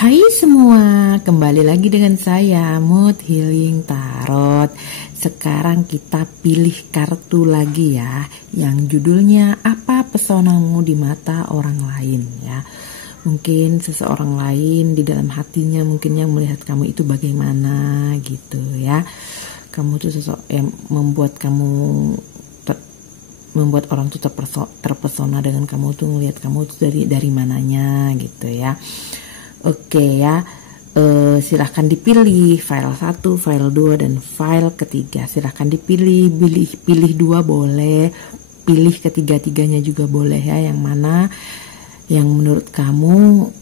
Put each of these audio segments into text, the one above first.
Hai semua, kembali lagi dengan saya Mood Healing Tarot. Sekarang kita pilih kartu lagi ya, yang judulnya apa pesonamu di mata orang lain ya. Mungkin seseorang lain di dalam hatinya mungkin yang melihat kamu itu bagaimana gitu ya. Kamu tuh sesuatu yang membuat orang tuh terpesona dengan kamu tuh, ngelihat kamu tuh dari mananya gitu ya. Oke ya, silahkan dipilih file 1, file 2, dan file ketiga. Silahkan dipilih, pilih 2 boleh, pilih ketiga-tiganya juga boleh ya. Yang mana yang menurut kamu,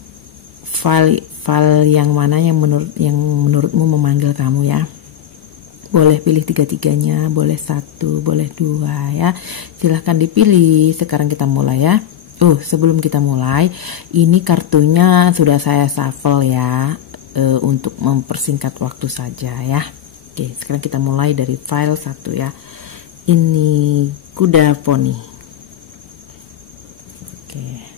file yang mana yang menurutmu memanggil kamu ya. Boleh pilih tiga-tiganya, boleh 1, boleh 2 ya. Silahkan dipilih. Sekarang kita mulai ya. Sebelum kita mulai, ini kartunya sudah saya shuffle ya, untuk mempersingkat waktu saja ya. Oke, sekarang kita mulai dari file 1 ya. Ini kuda poni. Oke.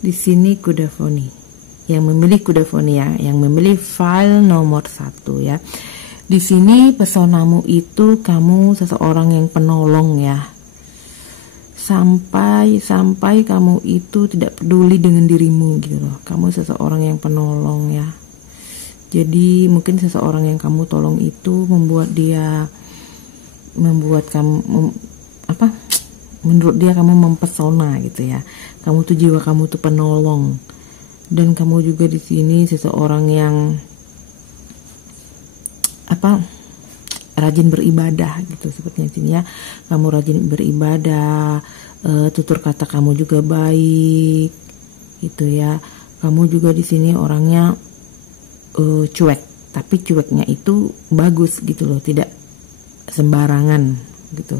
Di sini kuda poni. Yang memilih kuda poni ya, yang memilih file nomor 1 ya. Di sini pesonamu itu kamu seseorang yang penolong ya. Sampai kamu itu tidak peduli dengan dirimu gitu loh. Kamu seseorang yang penolong ya. Jadi mungkin seseorang yang kamu tolong itu membuat kamu menurut dia kamu mempesona gitu ya. Kamu tuh jiwa kamu tuh penolong, dan kamu juga di sini seseorang yang rajin beribadah gitu sepertinya di sini ya. Kamu rajin beribadah, tutur kata kamu juga baik gitu ya. Kamu juga di sini orangnya cuek, tapi cueknya itu bagus gitu loh, tidak sembarangan gitu.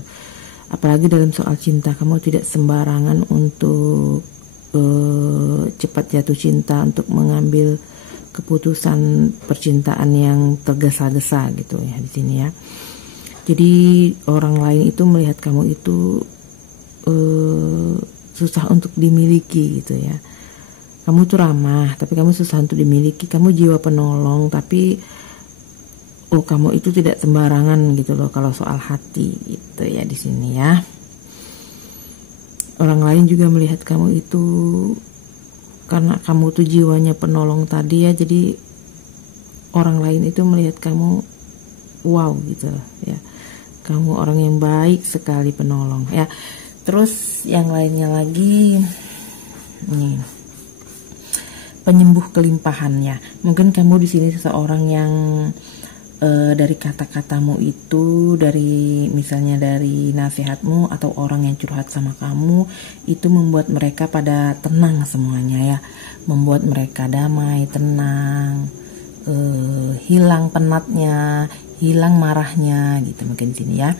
Apalagi dalam soal cinta, kamu tidak sembarangan untuk cepat jatuh cinta, untuk mengambil keputusan percintaan yang tergesa-gesa gitu ya di sini ya. Jadi orang lain itu melihat kamu itu susah untuk dimiliki gitu ya. Kamu tuh ramah, tapi kamu susah untuk dimiliki. Kamu jiwa penolong, tapi kamu itu tidak sembarangan gitu loh kalau soal hati gitu ya di sini ya. Orang lain juga melihat kamu itu karena kamu tuh jiwanya penolong tadi ya. Jadi orang lain itu melihat kamu wow gitu loh ya. Kamu orang yang baik sekali, penolong ya. Terus yang lainnya lagi nih, penyembuh kelimpahannya. Mungkin kamu di sini seseorang yang dari kata-katamu itu, misalnya dari nasihatmu atau orang yang curhat sama kamu, itu membuat mereka pada tenang semuanya ya, membuat mereka damai, tenang, hilang penatnya, hilang marahnya gitu mungkin di sini ya.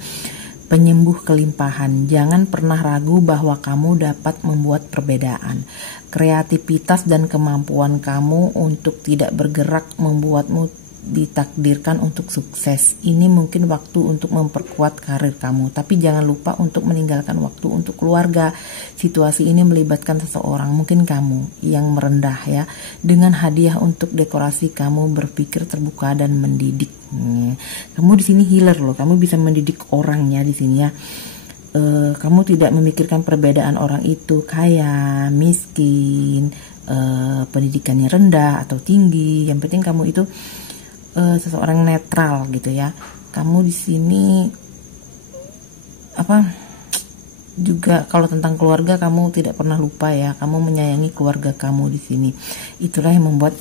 Penyembuh kelimpahan, jangan pernah ragu bahwa kamu dapat membuat perbedaan. Kreativitas dan kemampuan kamu untuk tidak bergerak membuatmu ditakdirkan untuk sukses. Ini mungkin waktu untuk memperkuat karir kamu, tapi jangan lupa untuk meninggalkan waktu untuk keluarga. Situasi ini melibatkan seseorang, mungkin kamu yang merendah ya. Dengan hadiah untuk dekorasi, kamu berpikir terbuka dan mendidik. Kamu di sini healer loh, kamu bisa mendidik orang ya di sini ya. Kamu tidak memikirkan perbedaan orang itu kaya, miskin, pendidikannya rendah atau tinggi. Yang penting kamu itu seseorang netral gitu ya. Kamu di sini juga kalau tentang keluarga kamu tidak pernah lupa ya. Kamu menyayangi keluarga kamu di sini. Itulah yang membuat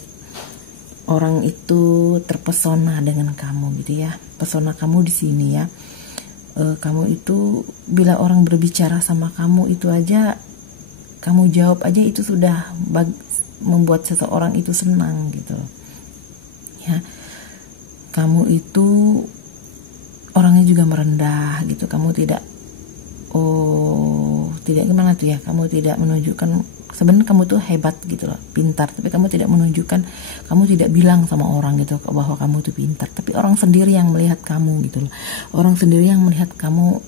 orang itu terpesona dengan kamu gitu ya. Pesona kamu di sini ya. Kamu itu bila orang berbicara sama kamu itu aja, kamu jawab aja itu sudah membuat seseorang itu senang gitu ya. Kamu itu orangnya juga merendah gitu. Kamu tidak gimana tuh ya, kamu tidak menunjukkan sebenarnya kamu tuh hebat gitu loh, pintar, tapi kamu tidak menunjukkan, kamu tidak bilang sama orang gitu bahwa kamu tuh pintar, tapi orang sendiri yang melihat kamu gitu loh, orang sendiri yang melihat kamu,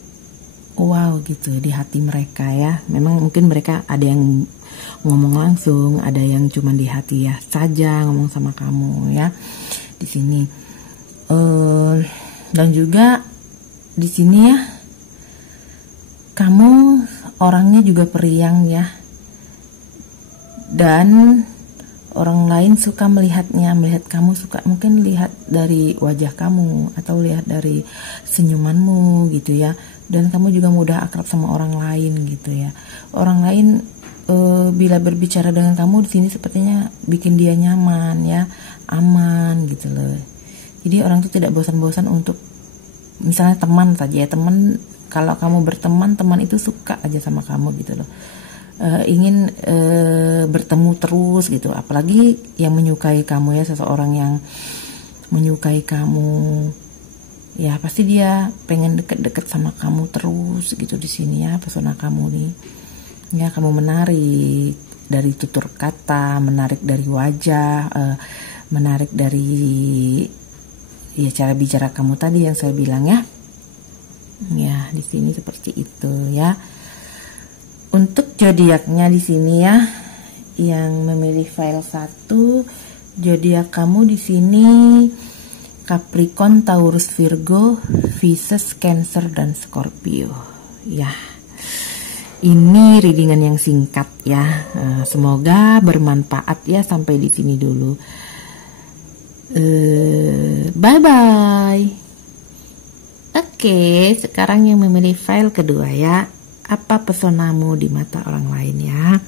wow gitu di hati mereka ya. Memang mungkin mereka ada yang ngomong langsung, ada yang cuma di hati ya saja ngomong sama kamu ya di sini. Dan juga di sini ya, kamu orangnya juga periang ya, dan orang lain suka melihat kamu, suka mungkin lihat dari wajah kamu atau lihat dari senyumanmu gitu ya. Dan kamu juga mudah akrab sama orang lain gitu ya. Orang lain bila berbicara dengan kamu di sini sepertinya bikin dia nyaman ya, aman gitu loh. Jadi orang tuh tidak bosan-bosan untuk, misalnya teman saja ya, teman, kalau kamu berteman, teman itu suka aja sama kamu gitu loh. Ingin bertemu terus gitu, apalagi yang menyukai kamu ya, seseorang yang menyukai kamu ya pasti dia pengen deket-deket sama kamu terus gitu di sini ya. Pesona kamu nih ya, kamu menarik dari tutur kata, menarik dari wajah, menarik dari ya cara bicara kamu tadi yang saya bilang ya. Ya di sini seperti itu ya. Untuk zodiaknya di sini ya, yang memilih file 1, zodiak kamu di sini Capricorn, Taurus, Virgo, Pisces, Cancer, dan Scorpio. Ya, ini readingan yang singkat ya. Semoga bermanfaat ya. Sampai di sini dulu. Bye bye. Oke, sekarang yang memilih file kedua ya. Apa pesonamu di mata orang lain ya?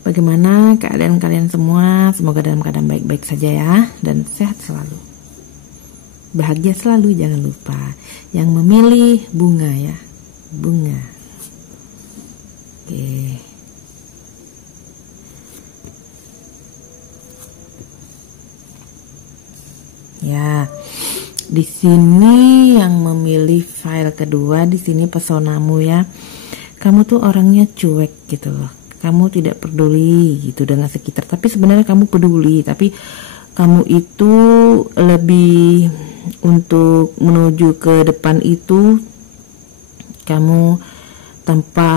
Bagaimana keadaan kalian semua? Semoga dalam keadaan baik-baik saja ya, dan sehat selalu. Bahagia selalu, jangan lupa. Yang memilih bunga ya, bunga. Oke. Ya, di sini yang memilih file kedua, di sini pesonamu ya. Kamu tuh orangnya cuek gitu loh. Kamu tidak peduli gitu dengan sekitar, tapi sebenarnya kamu peduli, tapi kamu itu lebih untuk menuju ke depan itu kamu tanpa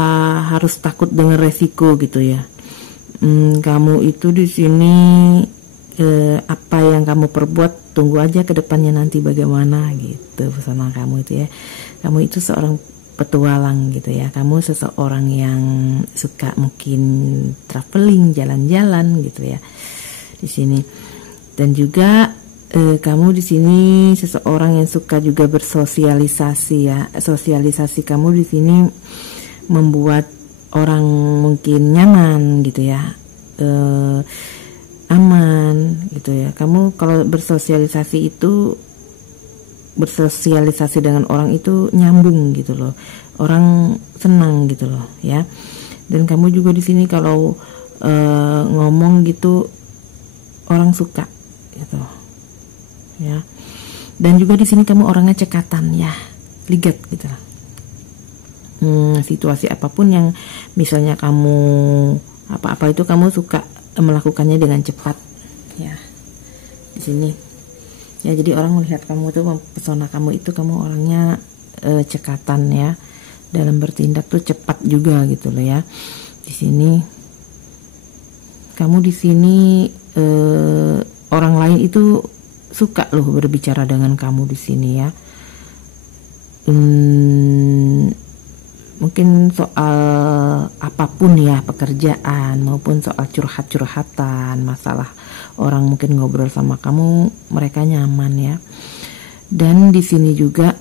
harus takut dengan resiko gitu ya. Kamu itu di sini apa yang kamu perbuat, tunggu aja ke depannya nanti bagaimana gitu pesona kamu itu ya. Kamu itu seorang petualang gitu ya. Kamu seseorang yang suka mungkin traveling, jalan-jalan gitu ya di sini. Dan juga kamu di sini seseorang yang suka juga bersosialisasi ya. Sosialisasi kamu di sini membuat orang mungkin nyaman gitu ya, aman gitu ya. Kamu kalau bersosialisasi itu, bersosialisasi dengan orang itu nyambung gitu loh, orang senang gitu loh ya. Dan kamu juga di sini kalau ngomong gitu orang suka gitu ya. Dan juga di sini kamu orangnya cekatan ya, ligat gitu loh. Situasi apapun yang misalnya kamu apa-apa itu kamu suka melakukannya dengan cepat ya di sini. Ya, jadi orang melihat kamu tuh, pesona kamu itu kamu orangnya cekatan ya, dalam bertindak tuh cepat juga gitu loh ya. Di sini kamu di sini orang lain itu suka loh berbicara dengan kamu di sini ya. Mungkin soal apapun ya, pekerjaan maupun soal curhat-curhatan, masalah orang mungkin ngobrol sama kamu, mereka nyaman ya. Dan di sini juga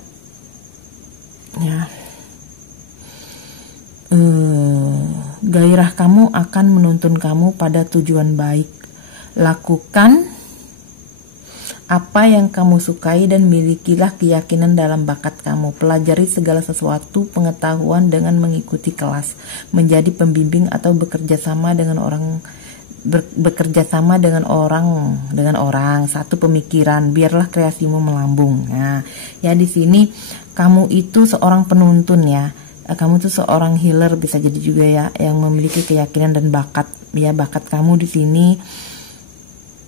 ya, gairah kamu akan menuntun kamu pada tujuan baik. Lakukan apa yang kamu sukai dan milikilah keyakinan dalam bakat kamu. Pelajari segala sesuatu pengetahuan dengan mengikuti kelas, menjadi pembimbing atau bekerja sama dengan orang, satu pemikiran, biarlah kreasimu melambung. Nah, ya di sini kamu itu seorang penuntun ya. Kamu tuh seorang healer bisa jadi juga ya, yang memiliki keyakinan dan bakat ya bakat kamu di sini.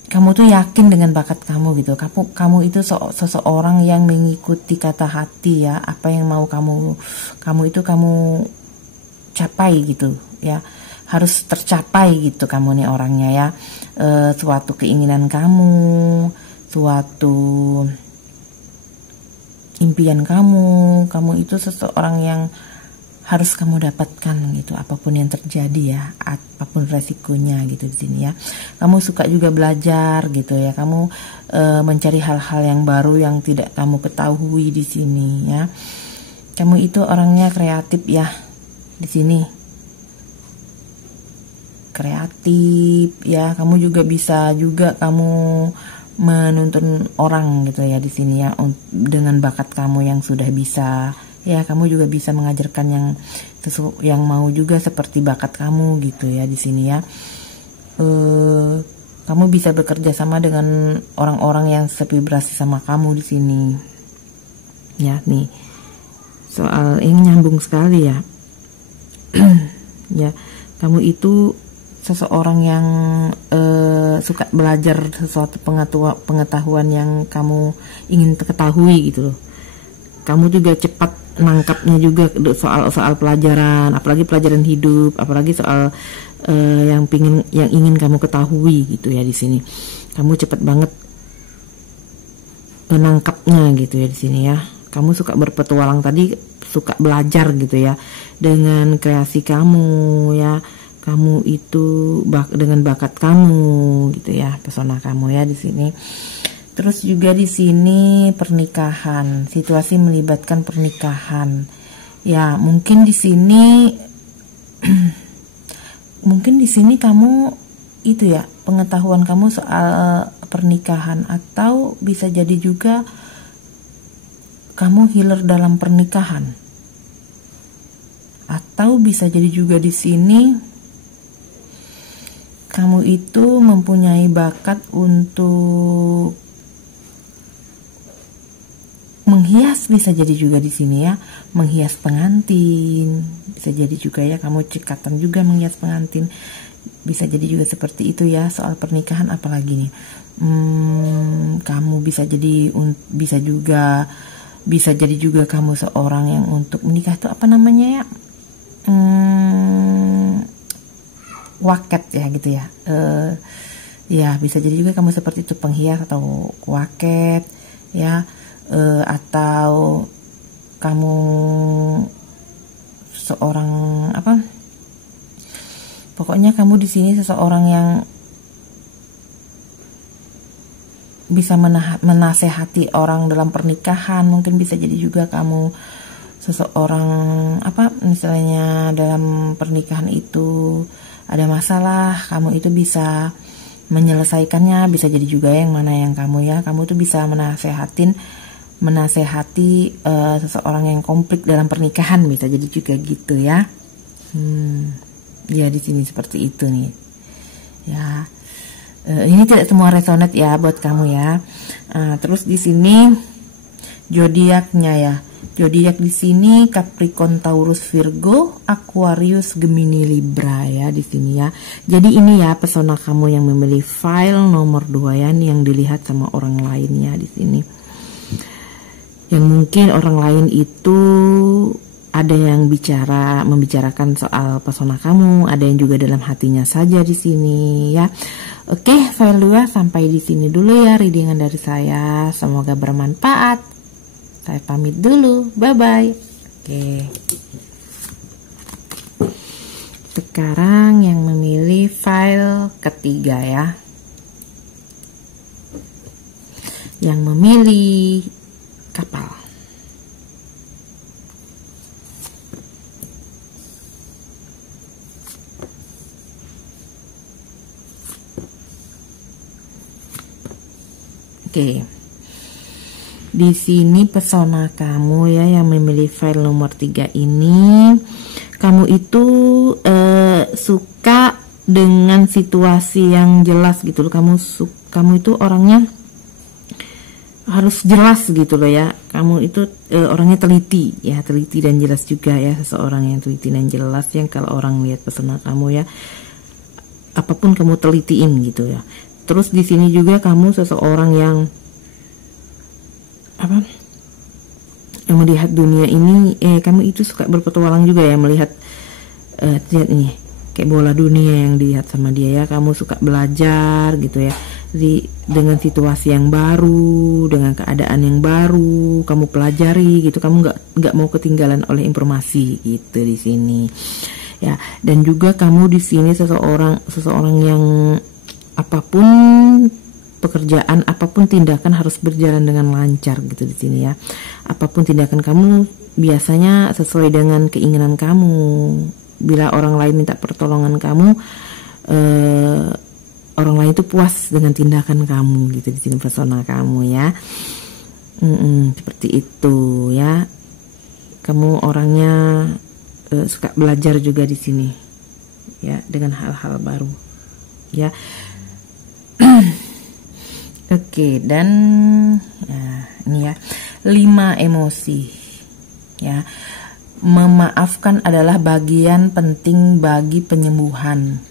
Kamu tuh yakin dengan bakat kamu gitu. Kamu itu seseorang yang mengikuti kata hati ya. Apa yang mau kamu itu kamu capai gitu ya. Harus tercapai gitu kamu nih orangnya ya. Suatu keinginan kamu, suatu impian kamu itu seseorang yang harus kamu dapatkan gitu, apapun yang terjadi ya, apapun resikonya gitu di sini ya. Kamu suka juga belajar gitu ya, kamu mencari hal-hal yang baru yang tidak kamu ketahui di sini ya. Kamu itu orangnya kreatif ya di sini, kreatif ya. Kamu juga bisa juga kamu menuntun orang gitu ya di sini ya, dengan bakat kamu yang sudah bisa. Ya, kamu juga bisa mengajarkan yang mau juga seperti bakat kamu gitu ya di sini ya. Kamu bisa bekerja sama dengan orang-orang yang sevibrasi sama kamu di sini. Ya, nih. Soal ini nyambung sekali ya. Ya, kamu itu seseorang yang suka belajar sesuatu pengetahuan yang kamu ingin ketahui gitu loh. Kamu juga cepat nangkapnya juga soal pelajaran, apalagi pelajaran hidup, apalagi soal yang ingin kamu ketahui gitu ya di sini. Kamu cepat banget menangkapnya gitu ya di sini ya. Kamu suka berpetualang tadi, suka belajar gitu ya dengan kreasi kamu ya. Kamu itu dengan bakat kamu gitu ya, pesona kamu ya di sini. Terus juga di sini pernikahan, situasi melibatkan pernikahan. Ya, mungkin di sini mungkin di sini kamu itu ya, pengetahuan kamu soal pernikahan, atau bisa jadi juga kamu healer dalam pernikahan. Atau bisa jadi juga di sini kamu itu mempunyai bakat untuk menghias, bisa jadi juga di sini ya, menghias pengantin, bisa jadi juga ya, kamu cekatan juga menghias pengantin, bisa jadi juga seperti itu ya. Soal pernikahan apalagi nih, kamu bisa jadi juga kamu seorang yang untuk menikah tuh apa namanya ya, waket ya gitu ya. Ya bisa jadi juga kamu seperti itu, penghias atau waket ya. Atau kamu seorang apa? Pokoknya kamu di sini seseorang yang bisa menasehati orang dalam pernikahan. Mungkin bisa jadi juga kamu seseorang apa? Misalnya dalam pernikahan itu ada masalah, kamu itu bisa menyelesaikannya. Bisa jadi juga yang mana yang kamu ya. Kamu tuh bisa menasehati seseorang yang konflik dalam pernikahan, bisa jadi juga gitu ya. Ya di sini seperti itu nih. Ya, ini tidak semua resonate ya buat kamu ya. Terus di sini zodiaknya ya. Zodiak di sini Capricorn, Taurus, Virgo, Aquarius, Gemini, Libra ya di sini ya. Jadi ini ya pesona kamu yang memilih file nomor 2 ya, yang dilihat sama orang lainnya di sini. Yang mungkin orang lain itu ada yang membicarakan soal pesona kamu, ada yang juga dalam hatinya saja di sini ya. Oke, file 2 sampai di sini dulu ya readingan dari saya. Semoga bermanfaat. Saya pamit dulu. Bye bye. Oke. Sekarang yang memilih file ketiga ya. Yang memilih kapal. Oke. Di sini pesona kamu ya yang memilih file nomor 3 ini, kamu itu suka dengan situasi yang jelas gitu loh. Kamu itu orangnya harus jelas gitu loh ya. Kamu itu orangnya teliti ya, teliti dan jelas juga ya, seseorang yang teliti dan jelas yang kalau orang lihat pesona kamu ya, apapun kamu telitiin gitu ya. Terus di sini juga kamu seseorang yang yang melihat dunia ini, kamu itu suka berpetualang juga ya, melihat lihat ini kayak bola dunia yang dilihat sama dia ya. Kamu suka belajar gitu ya, dengan situasi yang baru, dengan keadaan yang baru, kamu pelajari gitu. Kamu nggak mau ketinggalan oleh informasi gitu di sini ya. Dan juga kamu di sini seseorang yang apapun pekerjaan, apapun tindakan harus berjalan dengan lancar gitu di sini ya. Apapun tindakan kamu biasanya sesuai dengan keinginan kamu. Bila orang lain minta pertolongan kamu, orang lain itu puas dengan tindakan kamu gitu di sini, persona kamu ya. Seperti itu ya. Kamu orangnya suka belajar juga di sini ya, dengan hal-hal baru ya. Oke, dan ini ya, 5 emosi ya. Memaafkan adalah bagian penting bagi penyembuhan.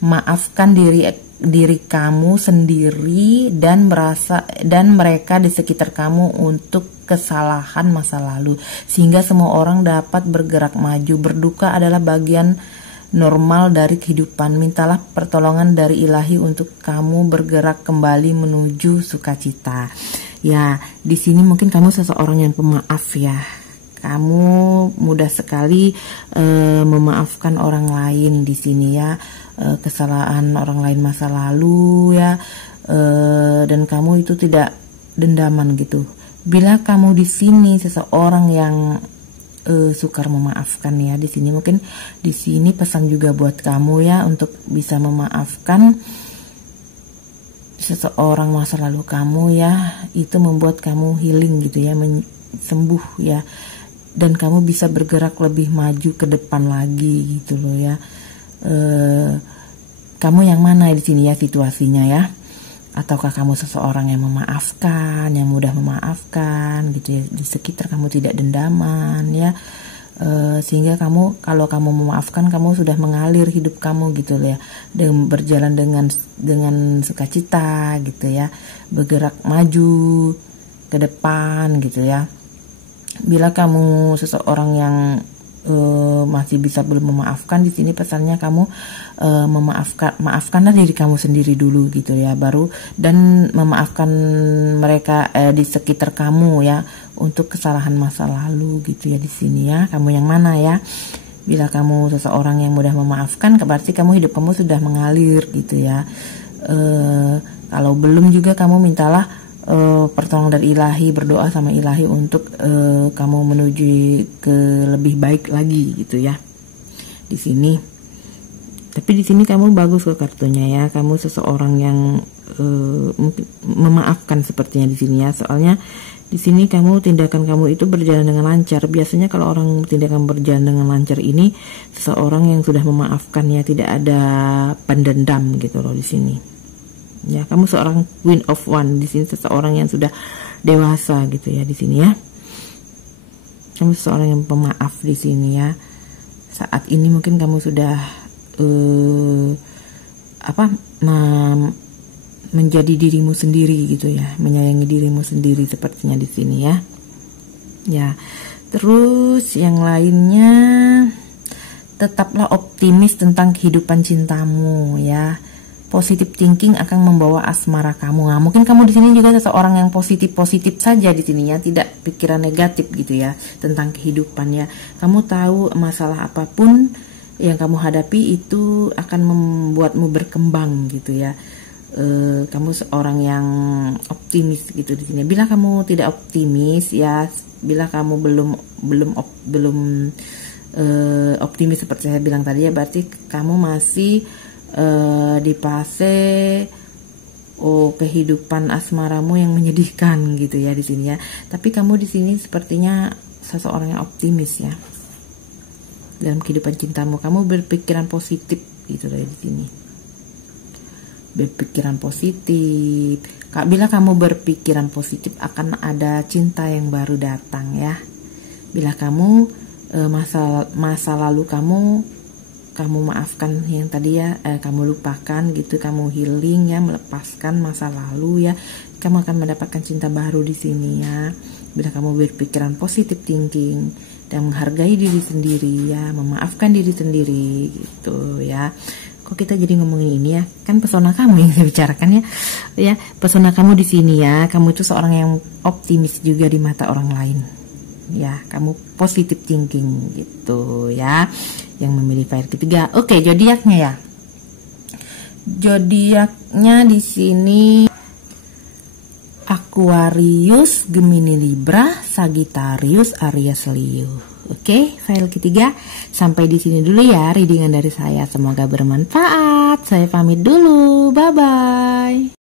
Maafkan diri kamu sendiri dan mereka di sekitar kamu untuk kesalahan masa lalu, sehingga semua orang dapat bergerak maju. Berduka adalah bagian normal dari kehidupan. Mintalah pertolongan dari Ilahi untuk kamu bergerak kembali menuju sukacita. Ya, di sini mungkin kamu seseorang yang pemaaf ya. Kamu mudah sekali memaafkan orang lain di sini ya, kesalahan orang lain masa lalu ya, dan kamu itu tidak dendaman gitu. Bila kamu di sini seseorang yang sukar memaafkan ya, di sini mungkin di sini pesan juga buat kamu ya, untuk bisa memaafkan seseorang masa lalu kamu ya. Itu membuat kamu healing gitu ya, sembuh ya, dan kamu bisa bergerak lebih maju ke depan lagi gitu loh ya. Kamu yang mana di sini ya situasinya ya? Ataukah kamu seseorang yang memaafkan, yang mudah memaafkan gitu ya, di sekitar kamu tidak dendaman ya, sehingga kamu, kalau kamu memaafkan, kamu sudah mengalir hidup kamu gitu ya, dan berjalan dengan sukacita gitu ya, bergerak maju ke depan gitu ya. Bila kamu seseorang yang masih bisa belum memaafkan, di sini pesannya kamu maafkanlah diri kamu sendiri dulu gitu ya, baru dan memaafkan mereka di sekitar kamu ya, untuk kesalahan masa lalu gitu ya di sini ya. Kamu yang mana ya? Bila kamu seseorang yang mudah memaafkan, berarti hidup kamu sudah mengalir gitu ya. Kalau belum juga, kamu mintalah pertolongan dari Ilahi, berdoa sama Ilahi untuk kamu menuju ke lebih baik lagi gitu ya di sini. Tapi di sini kamu bagus ke kartunya ya, kamu seseorang yang mungkin memaafkan sepertinya di sini ya. Soalnya di sini tindakan kamu itu berjalan dengan lancar. Biasanya kalau orang tindakan berjalan dengan lancar ini seseorang yang sudah memaafkan ya, tidak ada pendendam gitu loh di sini. Ya, kamu seorang Queen of One di sini, seseorang yang sudah dewasa gitu ya di sini ya. Kamu seseorang yang pemaaf di sini ya. Saat ini mungkin kamu sudah menjadi dirimu sendiri gitu ya, menyayangi dirimu sendiri sepertinya di sini ya. Ya, terus yang lainnya, tetaplah optimis tentang kehidupan cintamu ya. Positive thinking akan membawa asmara kamu. Nah, mungkin kamu di sini juga seseorang yang positif saja di sini ya, tidak pikiran negatif gitu ya tentang kehidupan ya. Kamu tahu masalah apapun yang kamu hadapi itu akan membuatmu berkembang gitu ya. Kamu seorang yang optimis gitu di sini. Bila kamu tidak optimis ya, bila kamu belum optimis seperti saya bilang tadi ya, berarti kamu masih di fase kehidupan asmaramu yang menyedihkan gitu ya di sini ya. Tapi kamu di sini sepertinya seseorang yang optimis ya dalam kehidupan cintamu. Kamu berpikiran positif gitu loh di sini. Berpikiran positif. Bila kamu berpikiran positif, akan ada cinta yang baru datang ya. Bila kamu masa lalu kamu kamu maafkan yang tadi ya, kamu lupakan gitu, kamu healing ya, melepaskan masa lalu ya, kamu akan mendapatkan cinta baru di sini ya. Bila kamu berpikiran positive thinking dan menghargai diri sendiri ya, memaafkan diri sendiri gitu ya. Kok kita jadi ngomongin ini ya? Kan pesona kamu yang saya bicarakan ya. Ya, pesona kamu di sini ya, kamu itu seorang yang optimis juga di mata orang lain. Ya, kamu positive thinking gitu ya, yang memilih fire ketiga. Oke, zodiaknya ya. Zodiaknya di sini Aquarius, Gemini, Libra, Sagittarius, Aries, Leo. Oke, file ketiga sampai di sini dulu ya readingan dari saya. Semoga bermanfaat. Saya pamit dulu. Bye bye.